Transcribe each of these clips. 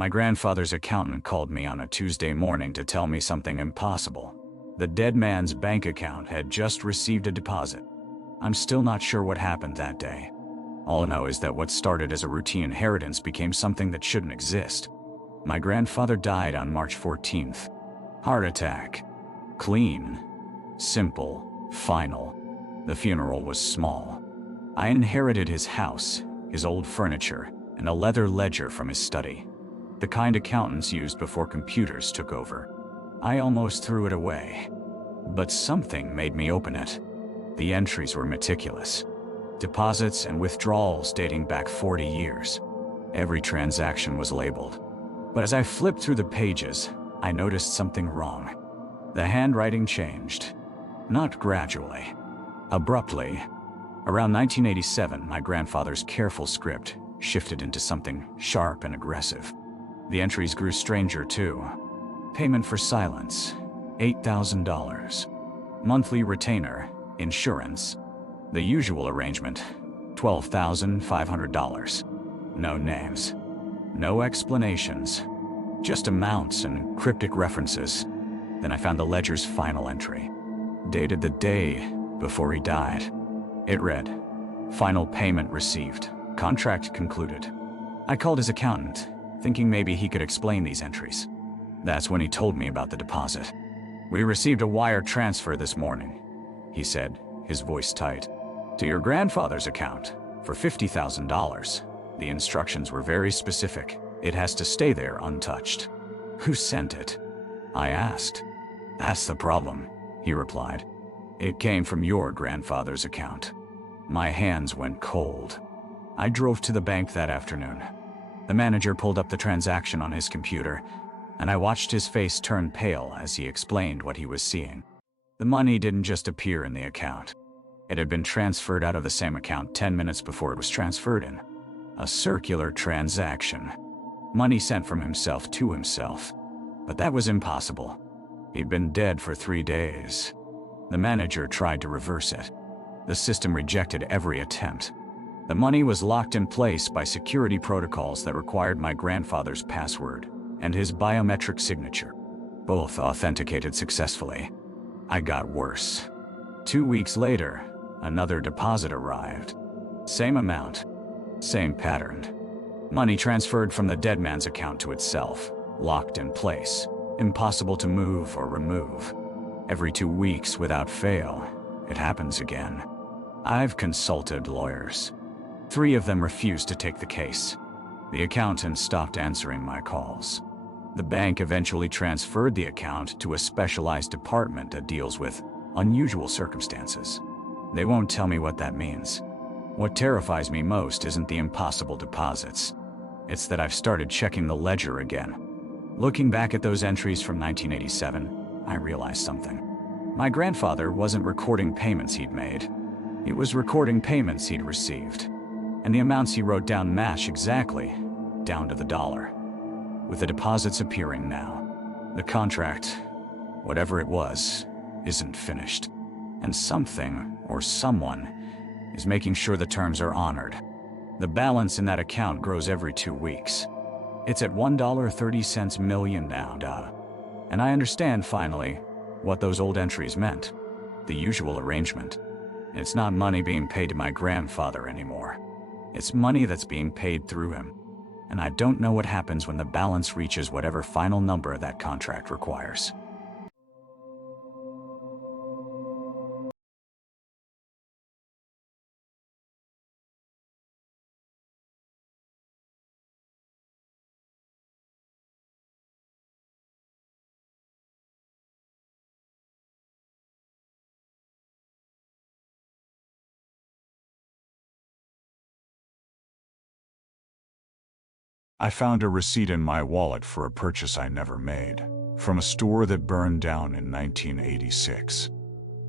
My grandfather's accountant called me on a Tuesday morning to tell me something impossible. The dead man's bank account had just received a deposit. I'm still not sure what happened that day. All I know is that what started as a routine inheritance became something that shouldn't exist. My grandfather died on March 14th. Heart attack. Clean. Simple. Final. The funeral was small. I inherited his house, his old furniture, and a leather ledger from his study. The kind accountants used before computers took over. I almost threw it away. But something made me open it. The entries were meticulous. Deposits and withdrawals dating back 40 years. Every transaction was labeled. But as I flipped through the pages, I noticed something wrong. The handwriting changed. Not gradually. Abruptly. Around 1987, my grandfather's careful script shifted into something sharp and aggressive. The entries grew stranger too. Payment for silence, $8,000. Monthly retainer, insurance. The usual arrangement, $12,500. No names. No explanations. Just amounts and cryptic references. Then I found the ledger's final entry, dated the day before he died. It read, "Final payment received. Contract concluded." I called his accountant, thinking maybe he could explain these entries. That's when he told me about the deposit. "We received a wire transfer this morning," he said, his voice tight, "to your grandfather's account for $50,000. The instructions were very specific. It has to stay there untouched." "Who sent it?" I asked. "That's the problem," he replied. "It came from your grandfather's account." My hands went cold. I drove to the bank that afternoon. The manager pulled up the transaction on his computer, and I watched his face turn pale as he explained what he was seeing. The money didn't just appear in the account. It had been transferred out of the same account 10 minutes before it was transferred in. A circular transaction. Money sent from himself to himself. But that was impossible. He'd been dead for 3 days. The manager tried to reverse it. The system rejected every attempt. The money was locked in place by security protocols that required my grandfather's password and his biometric signature. Both authenticated successfully. I got worse. 2 weeks later, another deposit arrived. Same amount, same pattern. Money transferred from the dead man's account to itself, locked in place, impossible to move or remove. Every 2 weeks without fail, it happens again. I've consulted lawyers. 3 of them refused to take the case. The accountant stopped answering my calls. The bank eventually transferred the account to a specialized department that deals with unusual circumstances. They won't tell me what that means. What terrifies me most isn't the impossible deposits. It's that I've started checking the ledger again. Looking back at those entries from 1987, I realized something. My grandfather wasn't recording payments he'd made. He was recording payments he'd received. And the amounts he wrote down match exactly, down to the dollar. With the deposits appearing now, the contract, whatever it was, isn't finished. And something, or someone, is making sure the terms are honored. The balance in that account grows every 2 weeks. It's at $1.30 million now, And I understand, finally, what those old entries meant. The usual arrangement. It's not money being paid to my grandfather anymore. It's money that's being paid through him. And I don't know what happens when the balance reaches whatever final number that contract requires. I found a receipt in my wallet for a purchase I never made, from a store that burned down in 1986.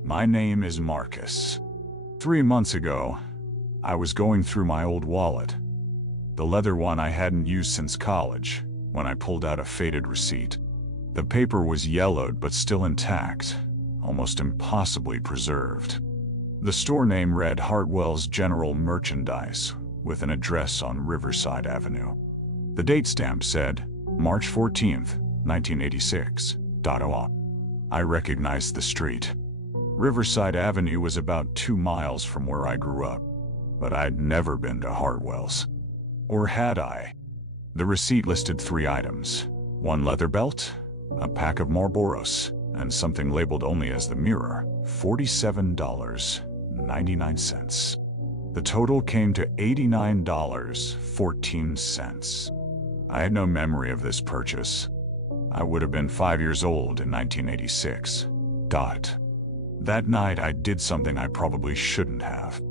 My name is Marcus. 3 months ago, I was going through my old wallet, the leather one I hadn't used since college, when I pulled out a faded receipt. The paper was yellowed but still intact, almost impossibly preserved. The store name read Hartwell's General Merchandise, with an address on Riverside Avenue. The date stamp said March 14th, 1986. I recognized the street. Riverside Avenue was about 2 miles from where I grew up, but I'd never been to Hartwell's. Or had I? The receipt listed 3 items: 1 leather belt, a pack of Marlboros, and something labeled only as the Mirror, $47.99. The total came to $89.14. I had no memory of this purchase. I would have been 5 years old in 1986. That night I did something I probably shouldn't have.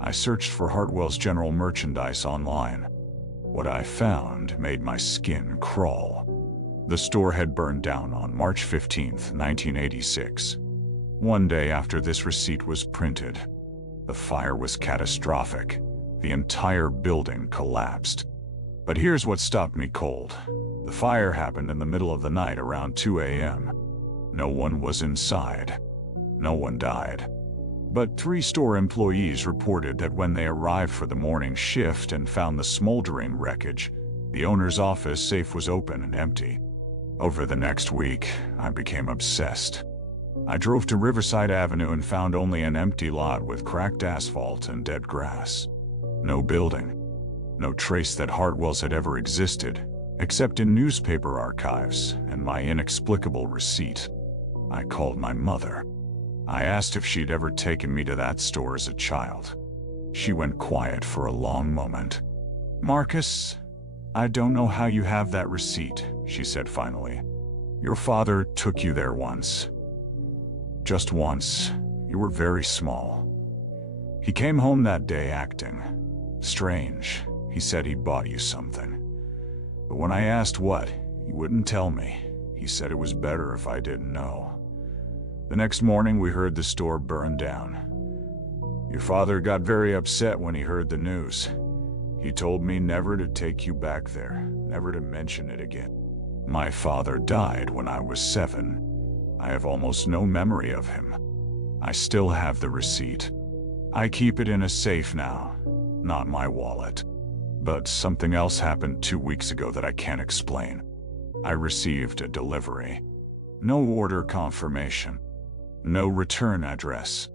I searched for Hartwell's general merchandise online. What I found made my skin crawl. The store had burned down on March 15th, 1986. One day after this receipt was printed. The fire was catastrophic. The entire building collapsed. But here's what stopped me cold. The fire happened in the middle of the night around 2 a.m. No one was inside. No one died. But 3 store employees reported that when they arrived for the morning shift and found the smoldering wreckage, the owner's office safe was open and empty. Over the next week, I became obsessed. I drove to Riverside Avenue and found only an empty lot with cracked asphalt and dead grass. No building. No trace that Hartwell's had ever existed, except in newspaper archives and my inexplicable receipt. I called my mother. I asked if she'd ever taken me to that store as a child. She went quiet for a long moment. "Marcus, I don't know how you have that receipt," she said finally. "Your father took you there once. Just once. You were very small. He came home that day acting strange. He said he'd bought you something. But when I asked what, he wouldn't tell me. He said it was better if I didn't know. The next morning we heard the store burn down. Your father got very upset when he heard the news. He told me never to take you back there, never to mention it again. My father died when I was 7. I have almost no memory of him. I still have the receipt. I keep it in a safe now, not my wallet. But something else happened 2 weeks ago that I can't explain. I received a delivery. No order confirmation. No return address.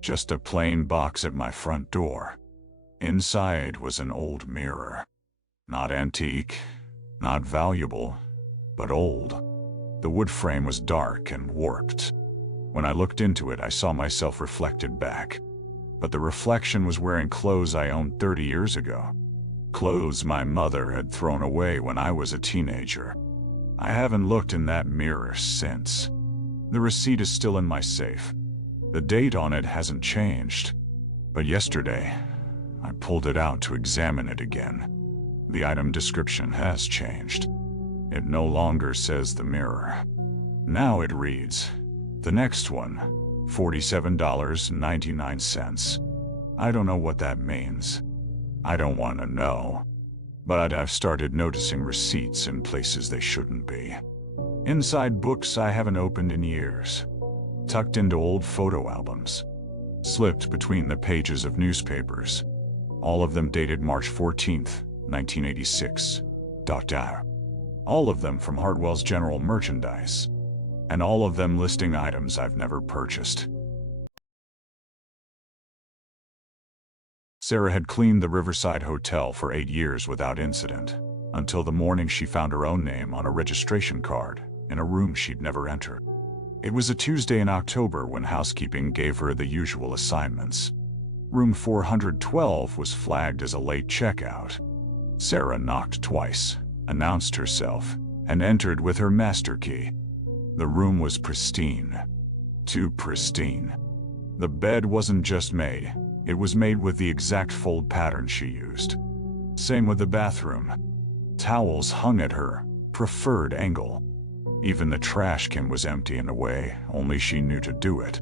Just a plain box at my front door. Inside was an old mirror. Not antique, not valuable, but old. The wood frame was dark and warped. When I looked into it, I saw myself reflected back. But the reflection was wearing clothes I owned 30 years ago. Clothes my mother had thrown away when I was a teenager. I haven't looked in that mirror since. The receipt is still in my safe. The date on it hasn't changed. But yesterday, I pulled it out to examine it again. The item description has changed. It no longer says the mirror. Now it reads, the next one, $47.99. I don't know what that means. I don't want to know. But I've started noticing receipts in places they shouldn't be. Inside books I haven't opened in years. Tucked into old photo albums. Slipped between the pages of newspapers. All of them dated March 14th, 1986. All of them from Hartwell's general merchandise. And all of them listing items I've never purchased. Sarah had cleaned the Riverside Hotel for 8 years without incident, until the morning she found her own name on a registration card in a room she'd never entered. It was a Tuesday in October when housekeeping gave her the usual assignments. Room 412 was flagged as a late checkout. Sarah knocked twice, announced herself, and entered with her master key. The room was pristine. Too pristine. The bed wasn't just made, it was made with the exact fold pattern she used. Same with the bathroom. Towels hung at her preferred angle. Even the trash can was empty in a way only she knew to do it.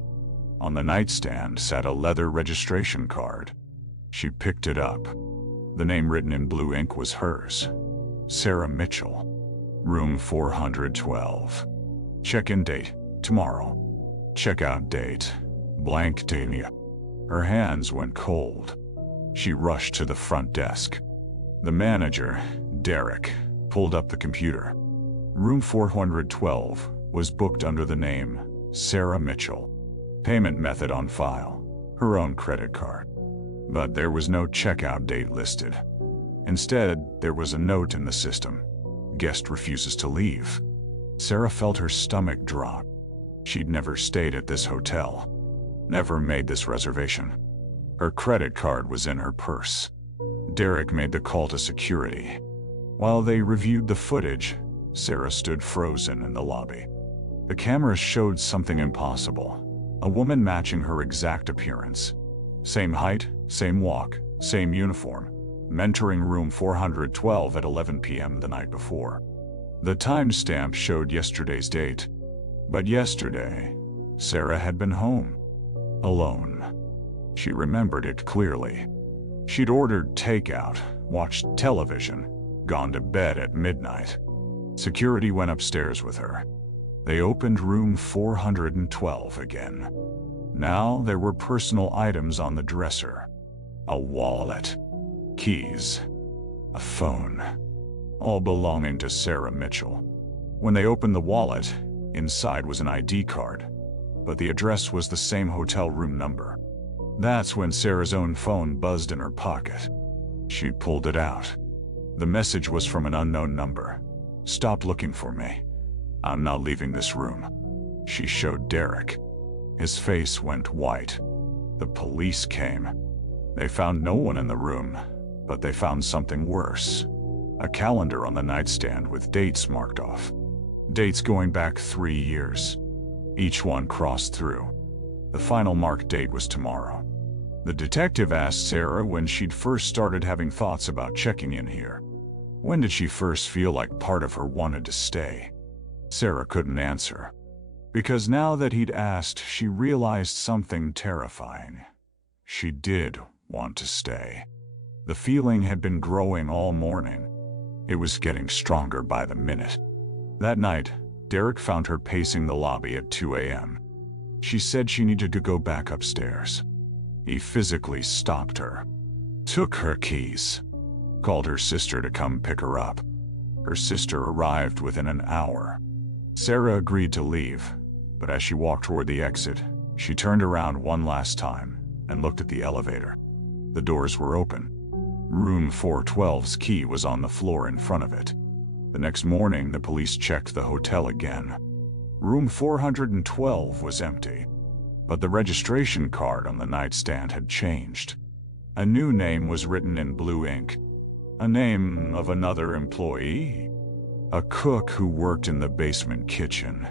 On the nightstand sat a leather registration card. She picked it up. The name written in blue ink was hers. Sarah Mitchell. Room 412. Check-in date, tomorrow. Check-out date, blank date. Her hands went cold. She rushed to the front desk. The manager, Derek, pulled up the computer. Room 412 was booked under the name Sarah Mitchell. Payment method on file, her own credit card. But there was no checkout date listed. Instead, there was a note in the system. Guest refuses to leave. Sarah felt her stomach drop. She'd never stayed at this hotel, never made this reservation. Her credit card was in her purse. Derek made the call to security. While they reviewed the footage, Sarah stood frozen in the lobby. The cameras showed something impossible. A woman matching her exact appearance. Same height, same walk, same uniform, entering room 412 at 11 p.m. the night before. The timestamp showed yesterday's date. But yesterday, Sarah had been home. Alone. She remembered it clearly. She'd ordered takeout, watched television, gone to bed at midnight. Security went upstairs with her. They opened room 412 again. Now there were personal items on the dresser. A wallet, keys, a phone, all belonging to Sarah Mitchell. When they opened the wallet, inside was an ID card, but the address was the same hotel room number. That's when Sarah's own phone buzzed in her pocket. She pulled it out. The message was from an unknown number. "Stop looking for me. I'm not leaving this room." She showed Derek. His face went white. The police came. They found no one in the room, but they found something worse. A calendar on the nightstand with dates marked off. Dates going back 3 years. Each one crossed through. The final marked date was tomorrow. The detective asked Sarah when she'd first started having thoughts about checking in here. When did she first feel like part of her wanted to stay? Sarah couldn't answer. Because now that he'd asked, she realized something terrifying. She did want to stay. The feeling had been growing all morning. It was getting stronger by the minute. That night, Derek found her pacing the lobby at 2 a.m. She said she needed to go back upstairs. He physically stopped her, took her keys, called her sister to come pick her up. Her sister arrived within an hour. Sarah agreed to leave, but as she walked toward the exit, she turned around one last time and looked at the elevator. The doors were open. Room 412's key was on the floor in front of it. The next morning, the police checked the hotel again. Room 412 was empty, but the registration card on the nightstand had changed. A new name was written in blue ink. A name of another employee. A cook who worked in the basement kitchen.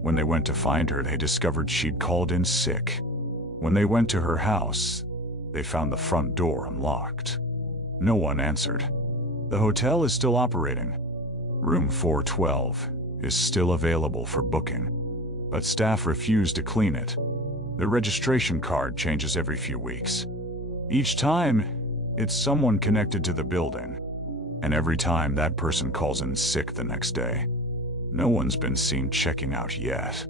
When they went to find her, they discovered she'd called in sick. When they went to her house, they found the front door unlocked. No one answered. The hotel is still operating. Room 412 is still available for booking, but staff refuse to clean it. The registration card changes every few weeks. Each time, it's someone connected to the building, and every time that person calls in sick the next day. No one's been seen checking out yet,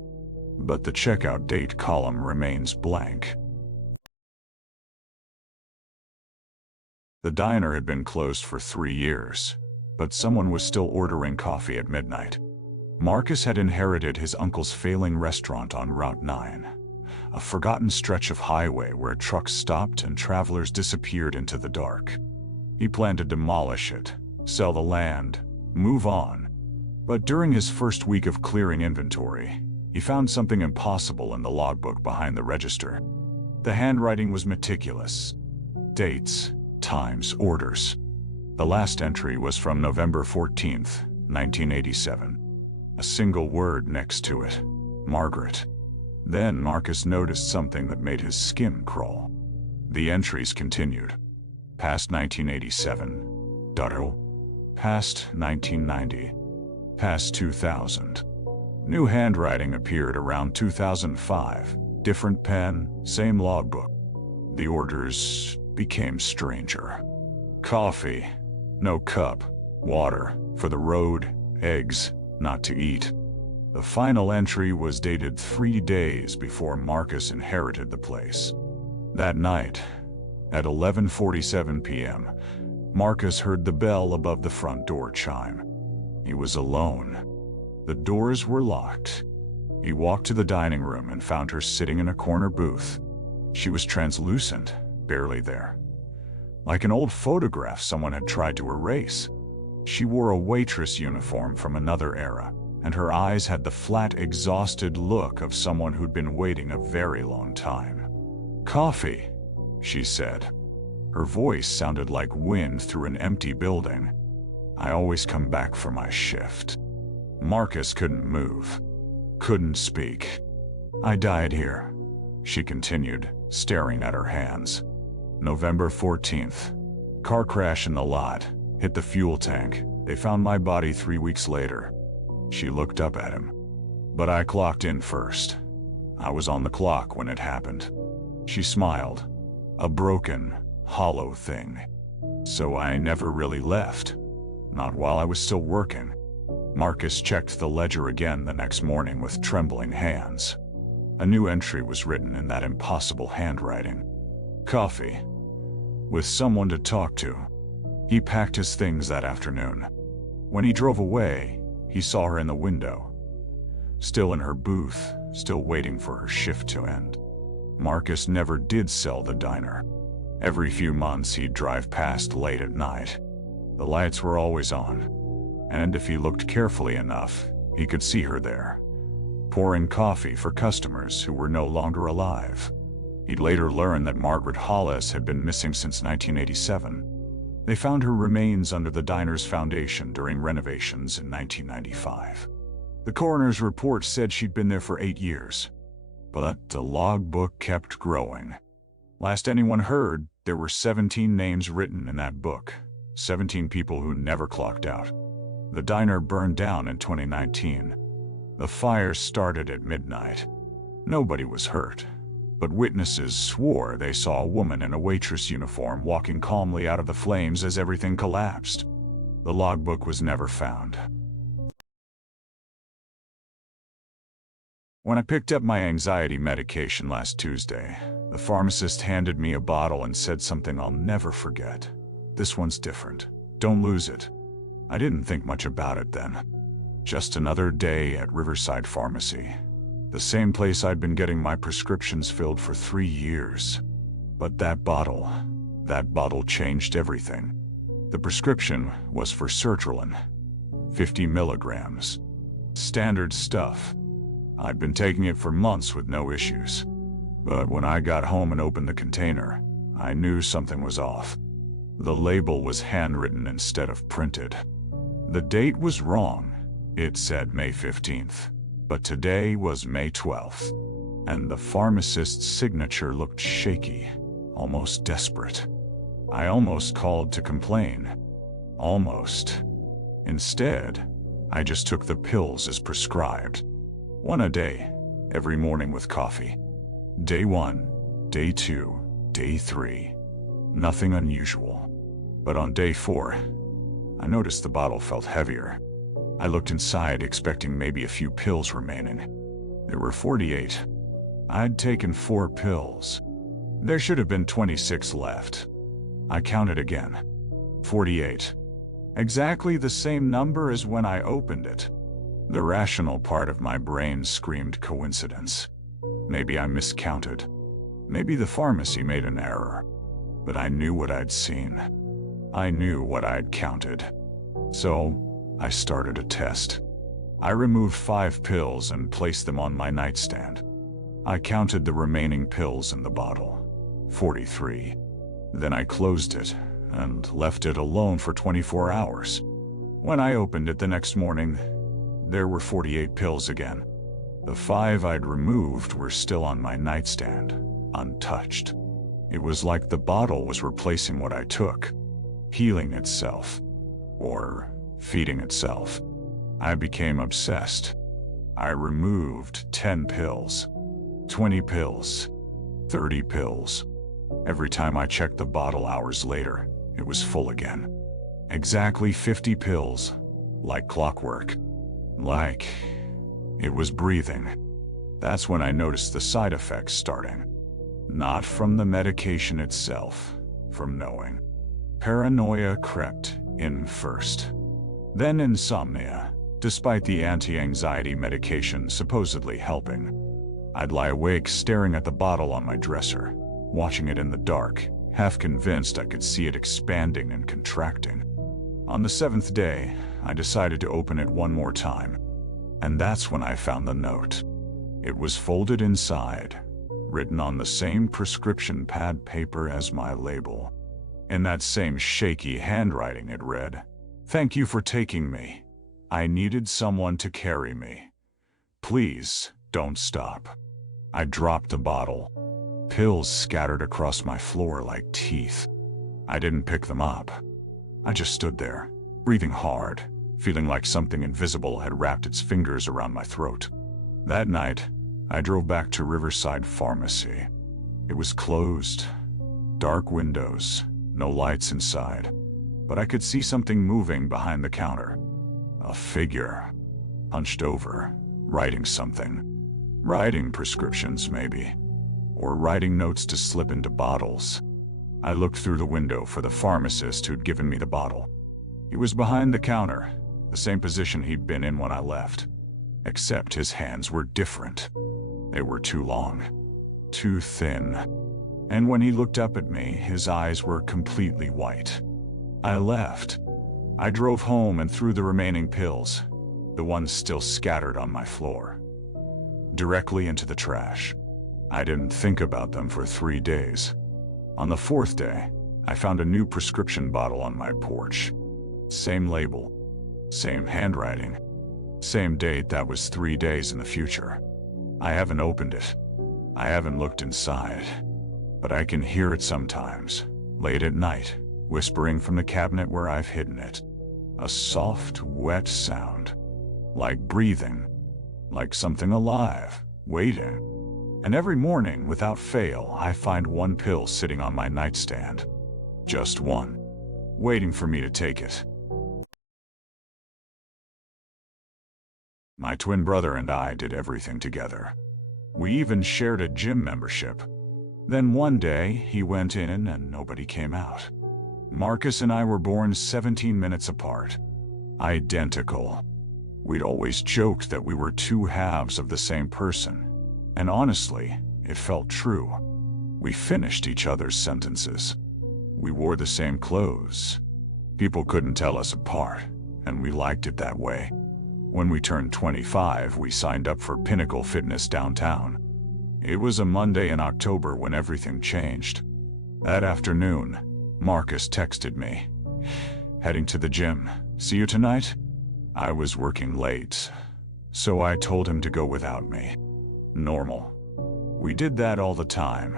but the checkout date column remains blank. The diner had been closed for 3 years, but someone was still ordering coffee at midnight. Marcus had inherited his uncle's failing restaurant on Route 9, a forgotten stretch of highway where trucks stopped and travelers disappeared into the dark. He planned to demolish it, sell the land, move on. But during his first week of clearing inventory, he found something impossible in the logbook behind the register. The handwriting was meticulous. Dates, times, orders. The last entry was from November 14th, 1987. A single word next to it, Margaret. Then Marcus noticed something that made his skin crawl. The entries continued. Past 1987, past 1990, past 2000. New handwriting appeared around 2005. Different pen, same logbook. The orders became stranger. Coffee, no cup. Water, for the road. Eggs, not to eat. The final entry was dated 3 days before Marcus inherited the place. That night, at 11:47 p.m., Marcus heard the bell above the front door chime. He was alone. The doors were locked. He walked to the dining room and found her sitting in a corner booth. She was translucent, barely there. Like an old photograph someone had tried to erase. She wore a waitress uniform from another era, and her eyes had the flat, exhausted look of someone who'd been waiting a very long time. "Coffee," she said. Her voice sounded like wind through an empty building. "I always come back for my shift." Marcus couldn't move, couldn't speak. "I died here," she continued, staring at her hands. "November 14th. Car crash in the lot. Hit the fuel tank. They found my body 3 weeks later." She looked up at him. "But I clocked in first. I was on the clock when it happened." She smiled. "A broken, hollow thing. So I never really left. Not while I was still working." Marcus checked the ledger again the next morning with trembling hands. A new entry was written in that impossible handwriting. "Coffee. With someone to talk to." He packed his things that afternoon. When he drove away, he saw her in the window, still in her booth, still waiting for her shift to end. Marcus never did sell the diner. Every few months he'd drive past late at night. The lights were always on, and if he looked carefully enough, he could see her there, pouring coffee for customers who were no longer alive. He'd later learn that Margaret Hollis had been missing since 1987. They found her remains under the diner's foundation during renovations in 1995. The coroner's report said she'd been there for 8 years, but the logbook kept growing. Last anyone heard, there were 17 names written in that book, 17 people who never clocked out. The diner burned down in 2019. The fire started at midnight. Nobody was hurt, but witnesses swore they saw a woman in a waitress uniform walking calmly out of the flames as everything collapsed. The logbook was never found. When I picked up my anxiety medication last Tuesday, the pharmacist handed me a bottle and said something I'll never forget. "This one's different. Don't lose it." I didn't think much about it then. Just another day at Riverside Pharmacy, the same place I'd been getting my prescriptions filled for 3 years. But that bottle changed everything. The prescription was for sertraline, 50 milligrams. Standard stuff. I'd been taking it for months with no issues. But when I got home and opened the container, I knew something was off. The label was handwritten instead of printed. The date was wrong. It said May 15th, but today was May 12th. And the pharmacist's signature looked shaky, almost desperate. I almost called to complain. Almost. Instead, I just took the pills as prescribed. 1 a day, every morning with coffee. Day 1, day 2, day 3. Nothing unusual. But on day 4, I noticed the bottle felt heavier. I looked inside, expecting maybe a few pills remaining. There were 48. I'd taken 4 pills. There should have been 26 left. I counted again. 48. Exactly the same number as when I opened it. The rational part of my brain screamed coincidence. Maybe I miscounted. Maybe the pharmacy made an error. But I knew what I'd seen. I knew what I'd counted. So, I started a test. I removed 5 pills and placed them on my nightstand. I counted the remaining pills in the bottle. 43. Then I closed it and left it alone for 24 hours. When I opened it the next morning, there were 48 pills again. The 5 I'd removed were still on my nightstand, untouched. It was like the bottle was replacing what I took, healing itself, or feeding itself. I became obsessed. I removed 10 pills, 20 pills, 30 pills. Every time I checked the bottle hours later, it was full again. Exactly 50 pills, like clockwork. Like it was breathing. That's when I noticed the side effects starting. Not from the medication itself, from knowing. Paranoia crept in first. Then insomnia, despite the anti-anxiety medication supposedly helping. I'd lie awake staring at the bottle on my dresser, watching it in the dark, half convinced I could see it expanding and contracting. On the 7th day, I decided to open it one more time, and that's when I found the note. It was folded inside, written on the same prescription pad paper as my label. In that same shaky handwriting it read, "Thank you for taking me. I needed someone to carry me. Please, don't stop." I dropped the bottle. Pills scattered across my floor like teeth. I didn't pick them up. I just stood there, breathing hard, feeling like something invisible had wrapped its fingers around my throat. That night, I drove back to Riverside Pharmacy. It was closed, dark windows, no lights inside, but I could see something moving behind the counter. A figure, hunched over, writing something. Writing prescriptions, maybe. Or writing notes to slip into bottles. I looked through the window for the pharmacist who'd given me the bottle. He was behind the counter, the same position he'd been in when I left. Except his hands were different. They were too long, too thin. And when he looked up at me, his eyes were completely white. I left. I drove home and threw the remaining pills, the ones still scattered on my floor, directly into the trash. I didn't think about them for 3 days. On the 4th day, I found a new prescription bottle on my porch. Same label, same handwriting, same date. That was 3 days in the future. I haven't opened it. I haven't looked inside. But I can hear it sometimes, late at night, whispering from the cabinet where I've hidden it. A soft, wet sound. Like breathing. Like something alive, waiting. And every morning, without fail, I find one pill sitting on my nightstand. Just one. Waiting for me to take it. My twin brother and I did everything together. We even shared a gym membership. Then one day, he went in and nobody came out. Marcus and I were born 17 minutes apart. Identical. We'd always joked that we were two halves of the same person. And honestly, it felt true. We finished each other's sentences. We wore the same clothes. People couldn't tell us apart, and we liked it that way. When we turned 25, we signed up for Pinnacle Fitness downtown. It was a Monday in October when everything changed. That afternoon, Marcus texted me, "Heading to the gym. See you tonight?" I was working late, so I told him to go without me. Normal. We did that all the time.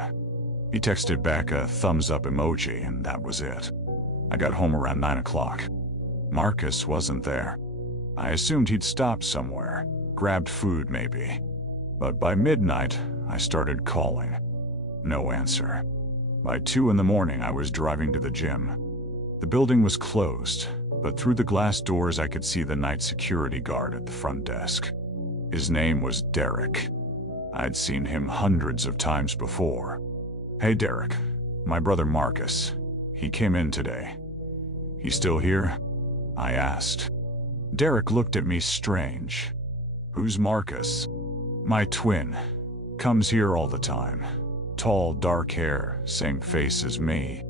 He texted back a thumbs up emoji, and that was it. I got home around 9 o'clock. Marcus wasn't there. I assumed he'd stopped somewhere, grabbed food maybe. But by midnight, I started calling. No answer. By 2 in the morning, I was driving to the gym. The building was closed, but through the glass doors I could see the night security guard at the front desk. His name was Derek. I'd seen him hundreds of times before. "Hey Derek, my brother Marcus. He came in today. He still here?" I asked. Derek looked at me strange. "Who's Marcus?" "My twin. Comes here all the time. Tall, dark hair, same face as me."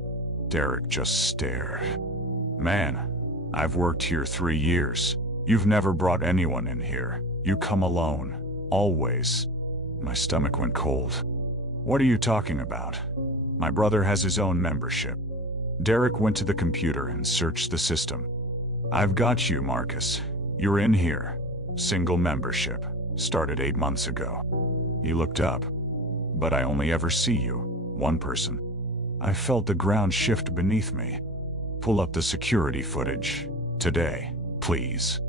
Derek just stared. "Man, I've worked here 3 years. You've never brought anyone in here. You come alone. Always." My stomach went cold. "What are you talking about? My brother has his own membership." Derek went to the computer and searched the system. "I've got you, Marcus. You're in here. Single membership. Started 8 months ago." He looked up. "But I only ever see you. One person." I felt the ground shift beneath me. "Pull up the security footage. Today, please."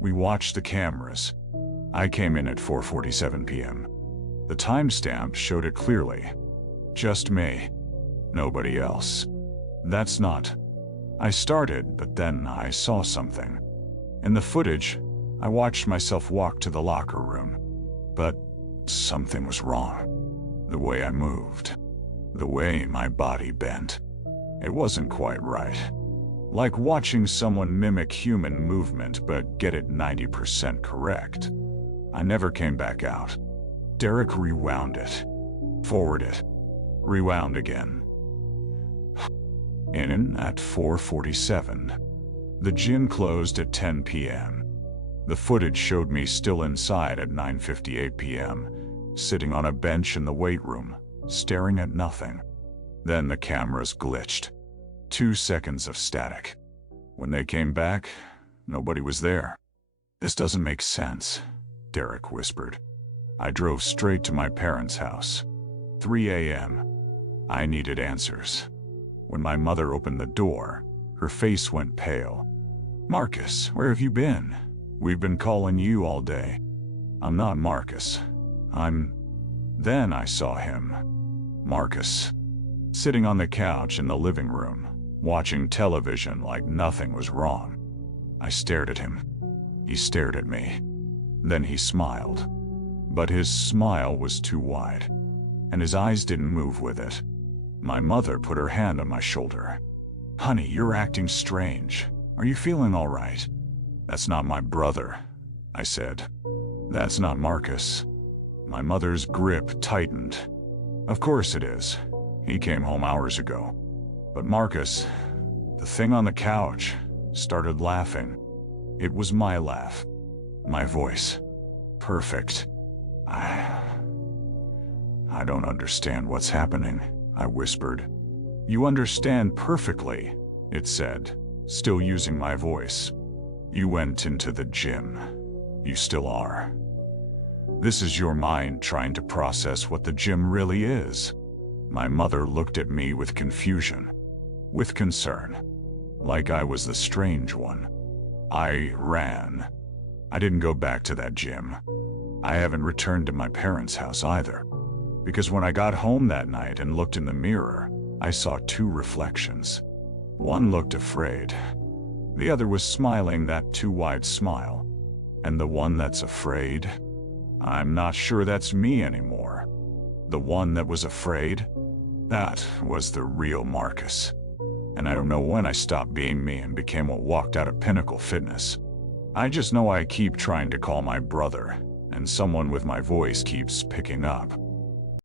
We watched the cameras. I came in at 4:47 p.m. The timestamp showed it clearly. Just me. Nobody else. "That's not." I started, but then I saw something. In the footage, I watched myself walk to the locker room. But something was wrong. The way I moved. The way my body bent. It wasn't quite right. Like watching someone mimic human movement but get it 90% correct. I never came back out. Derek rewound it, forward it, rewound again. In at 4:47. The gym closed at 10 p.m. The footage showed me still inside at 9:58 p.m., sitting on a bench in the weight room, staring at nothing. Then the cameras glitched. 2 seconds of static. When they came back, nobody was there. "This doesn't make sense," Derek whispered. I drove straight to my parents' house. 3 a.m. I needed answers. When my mother opened the door, her face went pale. "Marcus, where have you been? We've been calling you all day." "I'm not Marcus. Then I saw him. Marcus, sitting on the couch in the living room, watching television like nothing was wrong. I stared at him. He stared at me. Then he smiled. But his smile was too wide, and his eyes didn't move with it. My mother put her hand on my shoulder. "Honey, you're acting strange. Are you feeling all right?" "That's not my brother," I said. "That's not Marcus." My mother's grip tightened. "Of course it is. He came home hours ago." But Marcus, the thing on the couch, started laughing. It was my laugh. My voice. Perfect. I don't understand what's happening," I whispered. "You understand perfectly," it said, still using my voice. "You went into the gym. You still are. This is your mind trying to process what the gym really is." My mother looked at me with confusion, with concern, like I was the strange one. I ran. I didn't go back to that gym. I haven't returned to my parents' house either. Because when I got home that night and looked in the mirror, I saw 2 reflections. One looked afraid. The other was smiling that too wide smile. And the one that's afraid? I'm not sure that's me anymore. The one that was afraid? That was the real Marcus. And I don't know when I stopped being me and became what walked out of Pinnacle Fitness. I just know I keep trying to call my brother, and someone with my voice keeps picking up.